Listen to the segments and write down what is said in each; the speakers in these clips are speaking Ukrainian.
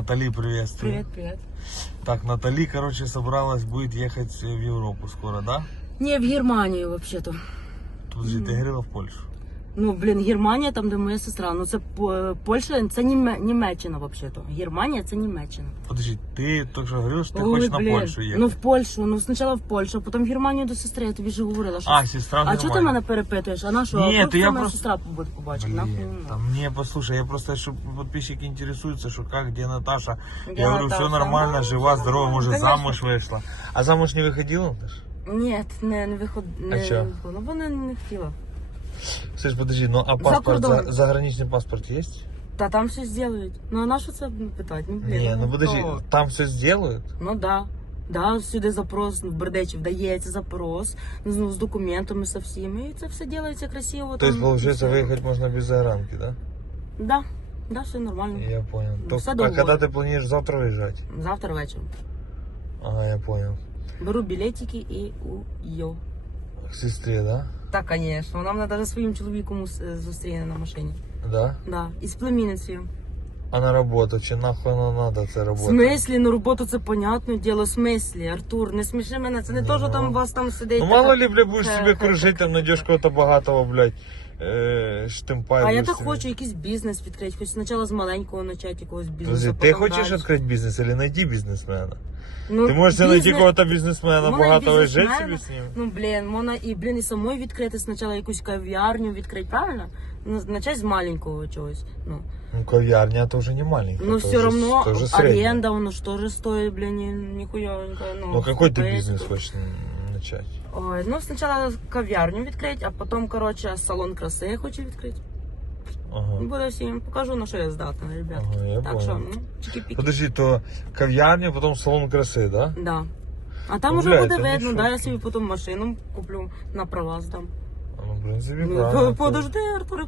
Натали, приветствую. Привет, привет. Так, Натали, короче, собралась, будет ехать в Европу скоро, да? Не, в Германию вообще-то. Тут же ты говорила в Польшу? Ну, блін, Германія, там, де моя сестра. Ну, це По- Польща, це Німе- Німеччина, вообще-то. Германія це Німеччина. Подожди, ты только что говорил, что ты Ой, хочешь на блін. Польшу ехать. Ну, в Польщу, ну, спочатку в Польщу, а потім в Германію до сестри, я тобі вже говорила. Що... А, сестра в а чого ти Германії. мене перепитуєш? А на що? Ні, а то я моя просто- сестра буде побачити. нахуй Блин, вона. там мне послушай, я просто, чтобы подписчики интересуются, что как, где Наташа. Я, Я говорю, все Наташа. нормально, Ну, жива, всё здорова, нормально, может, конечно. замуж вышла. А замуж не выходила, Наташа? Ні, не, не виход... А не, чо? Ну, вона не хотіла. Слышь, подожди, ну а паспорт, за, кордоном. заграничный паспорт есть? Та там все зроблять. Ну, а на що це питати? Ну, блін, не, ну подожди, хто? там все сделают? Ну да. Да, сюди запрос в Бердечі вдається запрос ну, з документами со всіми. І це все робиться красиво. То есть, там, получается, все. выехать можно без загранки, да? Да, да, все нормально. Я понял. Ну, То- все а договор. когда ты планируешь завтра выезжать? Завтра вечором. Ага, я понял. Беру білетики і уйо. К сестре, да? Так, звісно. Вона мене навіть своїм чоловіком зустріне на машині. Да? Да. І з племінницею. А на роботу, чи нахуй воно надо, це В смислі, на роботу це понятне діло. В смислі, Артур, не сміши мене. Це не то, що там у вас там сидить. Ну така- мало ли, бля, будеш себе кружити, там знайдеш кого-то багатого, блядь, е, штимпай. А я так хочу якийсь бізнес відкрити, хоч спочатку з маленького почати якогось бізнесу. Потім ти хочеш далі. відкрити бізнес или знайти бізнесмена? Ну, Ти можеш знайти бізнес- кого-то бізнесмена Можна і бізнесмена. собі з ним? Ну, блін, можна і, блін, і самой відкрити спочатку якусь кав'ярню відкрити, правильно? Ну, начать з маленького чогось. Ну, Ну, кав'ярня то вже не маленька. ну все равно аренда, воно ж теж стоїть, блін, ні-. Ну, Ну какой ты капець. бизнес хочешь м, начать? Ой, ну спочатку кав'ярню відкрити, а потім, коротше, салон краси я хочу відкрити. Ага. Буде всім покажу, на що я здатна, ребят. Ага, я так понял. що, ну, чики-піки. Подожди, то кав'ярня, потім салон краси, да? Да. А там Ну, уже блядь, буде це видно, нічого. да, я собі потім машину куплю на права здам. Ну, в принципе, Ну, правильно. подожди, Артур,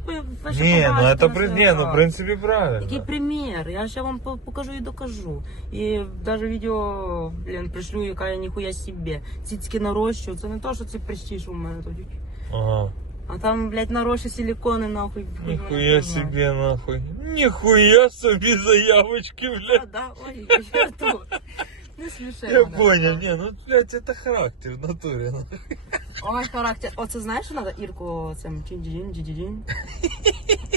Не, ну это, при... не, ну в принципе правильно. Який примір? Я ще вам по- покажу і докажу. І навіть відео, блін, пришлю, яка я ніхуя собі. Цицьки нарощу, це не то, що ці прищі, що в мене тут. Ага. А там, блядь, нарощу силиконы нахуй. Нихуя себе, нахуй. Нихуя себе заявочки, блядь. А, да, ой, Артур. Не сміши Я мене. понял, не, ну, блядь, это характер в натуре. ну. Ой, характер. Оце знаєш, що треба Ірку цим чин-джин, джин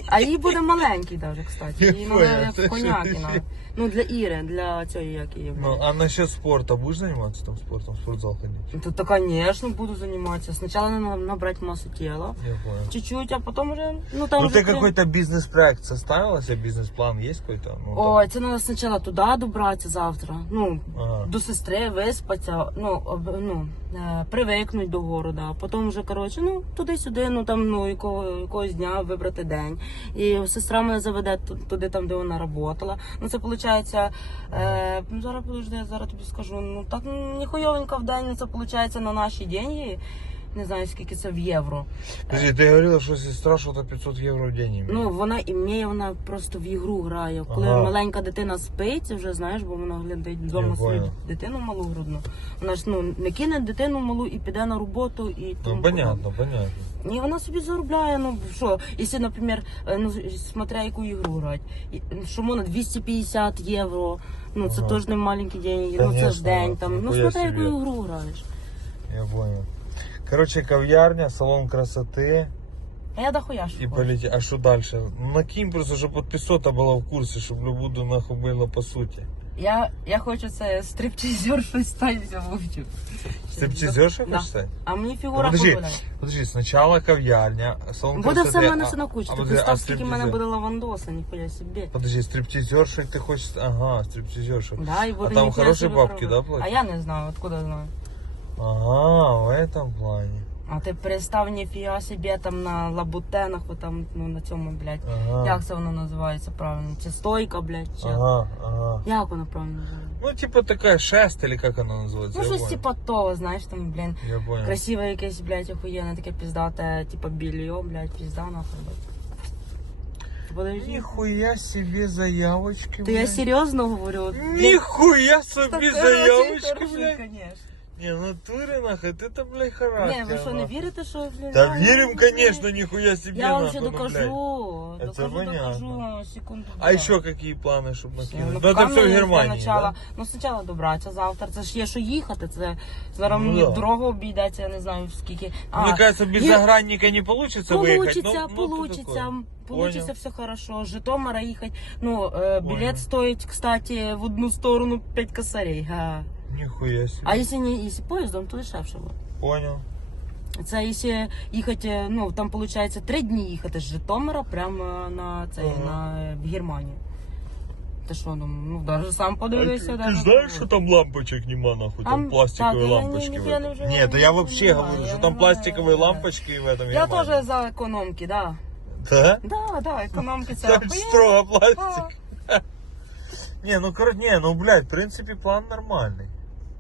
А їй буде маленький даже, кстати. Їй треба в коняки надо. Ну, для Іри, для цієї, як її. Ну, а насчет спорта будешь заниматься там спортом, в спортзал ходить? Тут, то, конечно, буду заниматься. Сначала надо набрать массу тела. Чуть-чуть, а потом уже, ну там Ну уже... ты какой-то бизнес-проект составила себе, бизнес-план есть какой-то? Ну, там. Ой, це треба спочатку туди добратися завтра. Ну, Ага. до сестри виспатися, ну, об- ну, привикнуть до города, а потім вже, коротше, ну, туди-сюди, ну там, ну, якого, якогось дня вибрати день. І сестра мене заведе туди, там, де вона працювала. Ну, це виходить, е, зараз я зараз тобі скажу, ну, так ніхуйовенько в день, це виходить на наші деньги. Не знаю, скільки це в євро. Подожди, ты говорила, что сестра что-то 500 евро в день. Ну, вона імеє, вона просто в ігру грає. Коли Ага. маленька дитина спить, вже знаєш, бо вона глядить вдома свою дитину малу грудну. Вона ж ну не кине дитину малу і піде на роботу і тому ну понятно, понятно. подобне. І вона собі заробляє. Ну що, якщо, наприклад, е, ну смотря яку ігру грати, І, що можна 250 євро. Ну це Ага. теж не маленькі деньги, ну це ж день там. Ну ніхуя смотря яку ігру граєш. Я понял. Короче, кав'ярня, салон красоты А я дохуя що и хочу. полететь. А что дальше? Ну, Накинь просто, чтобы подписота была в курсе, чтобы буду нахуй было по сути. Я, я хочу це стриптизер щось стати вовчу. Стриптизерша Да. хочешь стать? А мені фігура Подожди, дозволяє. подожди, сначала кав'ярня, салон Буде красоты. все в мене а- все на кучі. а Ти подожди, представ, а скільки в стриптизер- мене буде лавандоса, ніхуя собі. Подожди, стриптизерша ты хочешь... Ага, стриптизерша. Да, і буде а там ніхуя хорошие собі бабки, круто. да, платят? А я не знаю, откуда знаю. Ага, в этом плане. А ти представ ніфіга собі там на лабутенах, от там, ну на цьому, блядь. Ага. Як це воно називається правильно? Це стойка, блядь, чи... Ага, ага. Як воно правильно називається? Ну, типа такая шест, или как она называется? Ну, я щось понял. типа того, знаєш, там, блін, Я понял. красиве якесь, блядь, охуєнне, таке піздате, типа більйо, блядь, пізда нахуй, блядь. Подожди. Нихуя себе заявочки, То я блядь. серйозно говорю? от, блін, Нихуя так, себе короче, заявочки, короче, блядь. конечно. Не, в натуре нахуй, ты там, блядь, характер. Ні, ви що, не нахуй. вірите, що блін, Да реально верим, не конечно, вірите? нихуя себе, Я вам нахуй, ще ну, блядь. докажу. Это Докажу, понятно. докажу. Секунду. А еще какие планы, чтобы Все, накинуть? ну, Ну, это пока все в ми для Германии, начала- да? Ну, спочатку добратися завтра. Це ж є що їхати. Це зараз Ну, мені да. дорогу обійдеться, я не знаю скільки. Мне кажется, без є- загранника не получится выехать. Получиться, ну, ну, получиться, такое. получиться Понял. все хорошо. З Житомира їхати. Ну, е, Понял. білет стоїть, кстати, в одну сторону 5 косарей. Га. Нихуя себе. А якщо не якщо поїздом, то дешевше буде. Понял. Це якщо їхати, ну там виходить три дні їхати з Житомира прямо на цей, Ага. на е, в Германію. Ти що, ну, ну даже сам подивися. ты, даже- знаешь, что там лампочек нема, нахуй? Там, Там- пластиковые так, я лампочки. не- в я этом. не уже Нет, да не я вообще знаю, говорю, я что не там знаю, пластиковые да. лампочки в этом Я Германии. теж за економки, да. Да? Да, да, економки це. Там охуєнно. строго пластик. Не, ну, короче, не, ну, блядь, в принципе, план нормальный.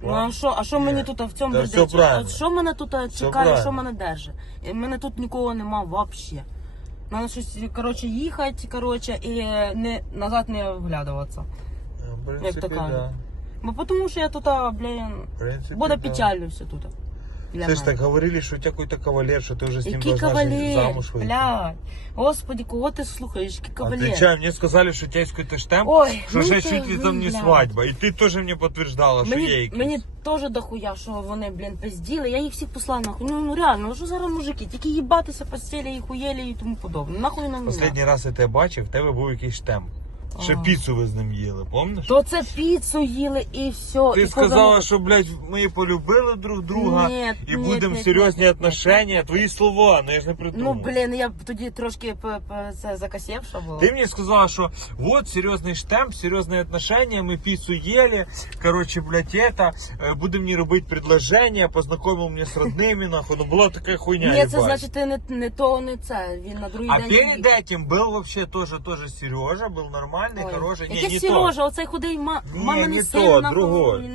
Ну а що, а що мені тут в цьому Та бердичі? правильно. От що мене тут чекає, правильно. що мене держить? І мене тут нікого нема взагалі. Надо щось, коротше, їхати, коротше, і не, назад не вглядуватися. В принципе, то кажуть. да. Бо тому що я тут, блін, В принципе, буде да. печально все тут. Для Слышь, мене. так говорили, что у тебя какой-то кавалер, что ты уже с ним Який должна жить, кавалер, замуж выйти. блядь. Господи, кого ти слухаєш? Який кавалер? Отвечай, мне сказали, что у тебя есть какой-то штемп, Ой, что ну же ти, чуть ли там не блядь. свадьба. И ты тоже мне подтверждала, что Мені, ей. мені теж дохуя, що вони, блін, пизділи. Я їх всіх послала нахуй. Ну, ну реально, ну що зараз мужики? Тільки їбатися постелі і хуєлі і тому подобне. Нахуй нам не Последній раз я тебе бачив, в тебе був якийсь штемп. Ще А. піцу ви з ним їли, помниш? То це піцу їли і все. Ти і сказала, що, блядь, ми полюбили друг друга Ні, і ні, будемо ні, серйозні ні, ні, отношення. Твої слова, ну я ж не Ну, придумав. блін, я б тоді трошки п- п- це закосівша була. Ты мне сказала, что вот серьезный штемп, серьезные отношения, мы пиццу ели, короче, блядь, это, э, будем мне робить предложение, познакомил меня с родными, нахуй, ну была такая хуйня, Ні, це ебать. значить ти не, не то, не це. Він на другий А день. перед приїхав. этим был вообще тоже, тоже Сережа, был нормальный, Ой. хороший, Ні, Який не Сережа, оцей худий ма... Ні, маминий не син, то, нахуй, другой.